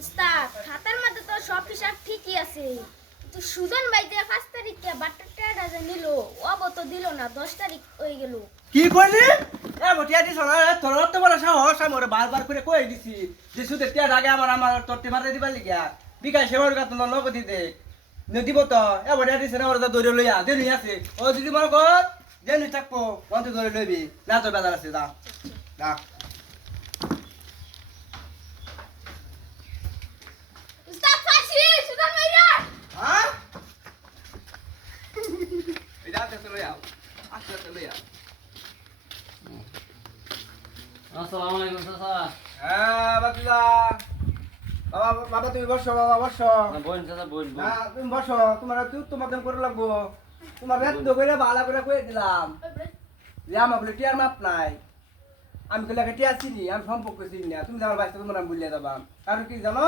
উস্তাদ, খাতার মধ্যে তো সব হিসাব ঠিকই আছে। তো সুজন ভাই যে পাঁচ তারিখে বাটার টাকা যে নিল অব তো দিল না, দশ তারিখ হয়ে গেল। কি কইলি? এ, বটিয়া দিছ না তোর তো বড় সাহস, আমি ওরে বারবার করে কই দিছি, যে সুদের টিয়া আগে আমার আমার তোরতে মারে দিবার লিগা। বিকাশ সেবার কাছে নগদ দিতে নে দিব তো। এ, বটিয়া দিছ না, ওরে তো দৌড়ে লইয়া দে লই আছে, ও যদি মনে কর, যে নি থাকব অন্ত ধরে লইবি। না তোর বেজার আছে দা দা উস্তাদ ফাঁসি সুজন ভাইরা হ্যাঁ এটা তো লইয়া আচ্ছা তো লইয়া আসসালামু আলাইকুম চাচা। হ্যাঁ বাবা বাবা তুমি বসো বাবা বসো। বোন চাচা বোন না তুমি বসো। তোমার তুই তোমার করে লাগবো। তোমার করে ভালো করে কয়ে দিলাম। যে আমার বলে টিয়ার মাপ নাই। আমি বলে টিয়ার চিনি আমি সম্পর্ক চিনি না। তুমি আমার বাচ্চা তোমার আমি বলিয়ে দেবাম কারণ কি জানো?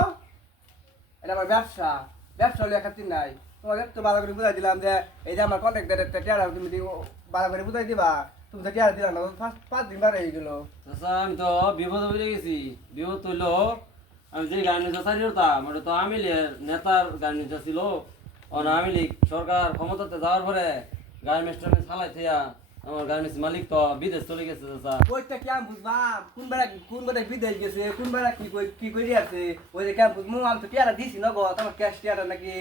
এটা আমার ব্যবসা। ব্যবসা হলে খাতির নাই। তোমাকে একটু ভালো করে বুঝাই দিলাম যে এই যে আমার কন্ট্যাক্টের একটা টিয়ার তুমি ভালো করে বুঝাই দিবা। তুমি তো টিয়ার দিলাম না পাঁচ পাঁচ দিন বার হয়ে গেলো। চাচা আমি তো বিপদ হয়ে গেছি। বিপদ হইল আমি যে গাড়ি ওটা তো নেতার অন আমিলি সরকার ক্ষমতাতে যাওয়ার পরে গাড়ি মেস্টার চালাই থিয়া আমার গাড়ি মালিক তো বিদেশ চলে গেছে চাচা। ওইটা কেমন বুঝবাম কোন বেড়া কোন বেড়া বিদেশ গেছে কোন বেড়া কি কই কি করি আছে? ওই যে আমি তো টিয়ারা দিছি না গো তোমার ক্যাশ টিয়ারা নাকি?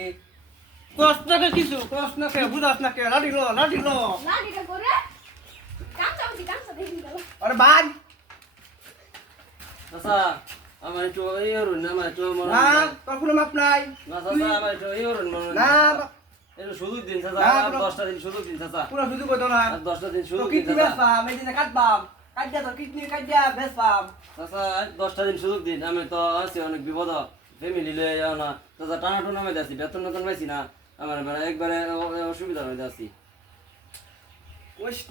প্রশ্ন কে কিছু প্রশ্ন কে বুঝাস না কে লাডি লো লাডি লো লাঠিটা করে কামচা উঠি কামচা দেখি গেল আরে বাদ চাচা আমার একটু এই হরুন না আমার একটু না তোর কোনো মাপ নাই না চাচা আমার একটু এই হরুন না একটু সুযোগ দিন চাচা আর bro. দশটা দিন সুযোগ দিন চাচা পুরো সুযোগ হইতো না আর দশটা দিন সুযোগ দিন চাচা বেসবাম এই কাটবাম কাটিয়া তো কিডনি কাটিয়া বেসবাম চাচা আজ দশটা দিন সুযোগ দিন আমি তো আছি অনেক বিপদ ফ্যামিলি লয়ে যাও না চাচা টানা টুনা আছি বেতন বেতন পাইছি না আমার একবারে অসুবিধা হয়ে আছি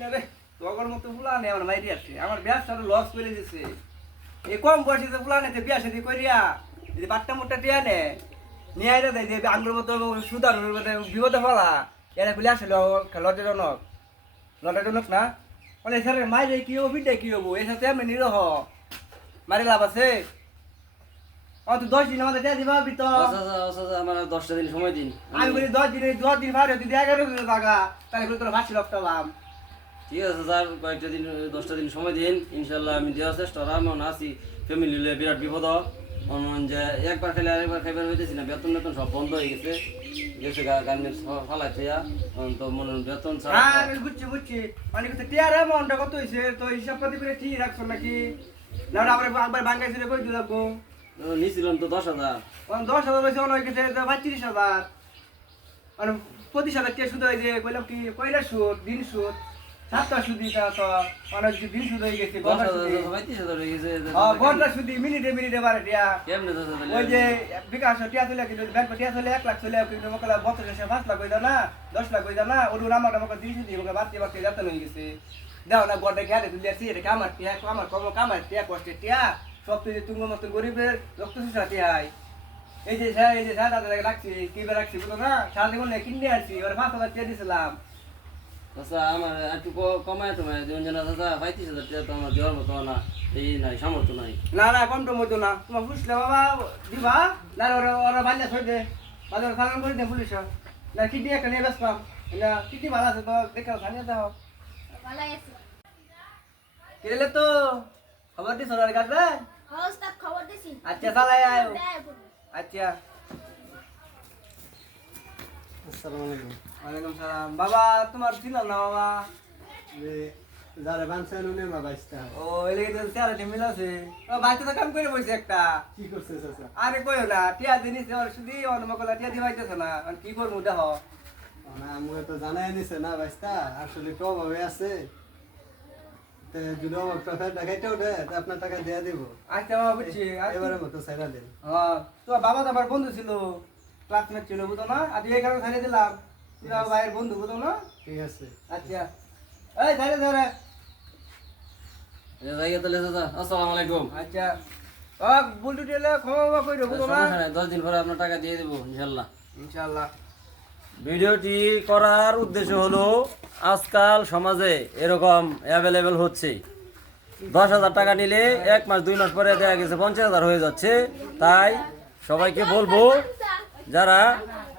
না রে তোর মতো ফুলা নেই আমার মাইরি আছে। আমার ব্যবসা লস করে দিছে। এই কম বয়সে যে ফুলা নেতে বিয়া শাদি করিয়া যে বাট্টা মোট্টা টিয়া নে নিয়ে আইরা দেয় যে আঙ্গুর মতো সুদার বিপদে ফলা এরা খুলে আসলে লজ্জাজনক। লজ্জাজনক না? মানে স্যার মাইরে কি হব? বিদ্যায় কি হব? এর সাথে আমি নিরহ। মারি লাভ আছে? অন্ত দশ দিন আমাদের টিয়া দিবা চাচা আমার দশটা দিন সময় দিন। আমি বলি দশ দিনে দশ দিন ভাড়া যদি এগারো দিন টাকা তাহলে তোর ভাসি লক্ষ্য পাম ঠিক আছে স্যার কয়েকটা দিন দশটা দিন সময় দিন। ইনশাল্লাহ আমি দেওয়ার চেষ্টা আমি আছি ফ্যামিলি লয়ে বিরাট বিপদ। যে একবার খেলে আরেকবার খাইবার হইতেছি না বেতন বেতন সব বন্ধ হয়ে গেছে। গেছে গার্মেন্টস ফালাই থেয়া তো মনে বেতন বুঝছি বুঝছি। মানে কিন্তু টিয়ার অ্যামাউন্টটা কত হয়েছে তো হিসাব পাতি করে ঠিক রাখছো নাকি? না আবার একবার বাঙ্গাই ছিল কই দিল গো? তো দশ হাজার। দশ হাজার হয়েছে অনেক গেছে পঁয়ত্রিশ হাজার। মানে পঁচিশ হাজার টিয়া সুদ হয়েছে কইলাম কি কয়লা সুদ দিন সুদ? সাতটা সুদ দিতে তো অনেক দিন সুদ হয়ে গেছে হাজার সুদি হাজার হয়ে সুদি মিনিটে মিনিটে বারে তাহলে? ওই যে বিকাশ টিয়া চলে কিন্তু ব্যাংক টিয়া চলে এক লাখ চলে কিন্তু মোকে বছর এসে পাঁচ লাখ হয়ে যাও না দশ লাখ হয়ে যাও না ওর আমার আমাকে দিয়েছি দিয়ে ওকে বাড়তে বাড়তে যাতে হয়ে গেছে। দাও না গড়ে গেলে তুই আসি এটা কামার টিয়া আমার কম কামার টিয়া কষ্টের টিয়া? সব তুই তুঙ্গ মতো গরিবের রক্ত শুষা টিয়াই এই যে এই যে স্যার তাদের রাখছি কি রাখছি বুঝলো না? জীবন কিনে আনছি ওরা পাঁচ হাজার টিয়া দিয়েছিলাম চাচা আমার একটু ক- কমায় টমায় দিন জানা চাচা পঁয়ত্রিশ হাজার টাকা তো আমার দেওয়ার মতো না এই নাই সামর্থ্য নাই। না না কম টম হতো না। তোমার পুলিশলে বাবা দিবা? না ওরা ওরা বাল্যা ছয় দে। বাজার সালাম করে দে পুলিশ। না কিডনি একটা নিয়ে ব্যস্ত না কিডনি ভালো আছে তো দেখে জানিয়ে দাও। ভালো আছে। কেলে তো খবর দিস ওনার কাছে? হ্যাঁ খবর দিছি। আচ্ছা চালাই আয়। আচ্ছা। আসসালামু আলাইকুম। ওয়ালাইকুম সালাম। বাবা তোমার ছিল না বাবা? যে যারা বানছেন উনি মা বাইসটা ও এলে তো চেহারা মিল আছে। ও বাইতে তো কাম করে বসে একটা। কি করছে চাচা? আরে কইও না টিয়া জিনিস ওর শুধু অনুমকলা টিয়া দিবাইতেছে না। আর কি করব দেখ না আমাকে তো জানাই না বাইসটা আসলে তো অভাবে আছে। তে যদি অভাব টাকা দেখাইতে ওঠে তা আপনার টাকা দিয়ে দিব। আচ্ছা বাবা বুঝছি। এবারে মতো সাইরা দেন। হ্যাঁ তো বাবা তো আমার বন্ধু ছিল। ক্লাসমেট ছিল বুঝো না? আজ এই কারণে দিলাম। তুই আমার ভাইয়ের বন্ধু বুঝো না? ঠিক আছে। আচ্ছা। এই ছাড়িয়ে ধরে। জায়গা তাহলে চাচা আসসালামু আলাইকুম। আচ্ছা। ও বুলটু টেলে ক্ষমা ক্ষমা দেবো বুঝো না? সমস্যা নাই, দশ দিন পরে আপনার টাকা দিয়ে দেবো ইনশাল্লাহ। ইনশাল্লাহ। ভিডিওটি করার উদ্দেশ্য হলো আজকাল সমাজে এরকম অ্যাভেলেবেল হচ্ছে। দশ হাজার টাকা নিলে এক মাস দুই মাস পরে দেখা গেছে পঞ্চাশ হাজার হয়ে যাচ্ছে। তাই সবাইকে বলব যারা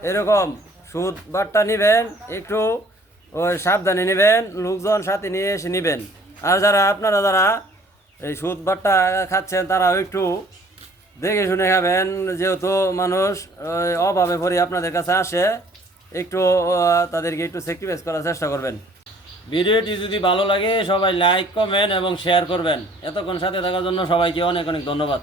এরকম সুদ বাট্টা নেবেন, একটু, ওই সাবধানে নেবেন, লোকজন সাথে নিয়ে এসে নেবেন। আর যারা, আপনারা যারা এই সুদ বাট্টা খাচ্ছেন তারা একটু দেখে শুনে খাবেন, যেহেতু মানুষ, ওই অভাবে পড়ে আপনাদের কাছে আসে, একটু তাদেরকে একটু স্যাক্রিফাইস করার চেষ্টা করবেন। ভিডিওটি যদি ভালো লাগে, সবাই লাইক কমেন্ট এবং শেয়ার করবেন। এতক্ষণ সাথে থাকার জন্য সবাইকে অনেক অনেক ধন্যবাদ।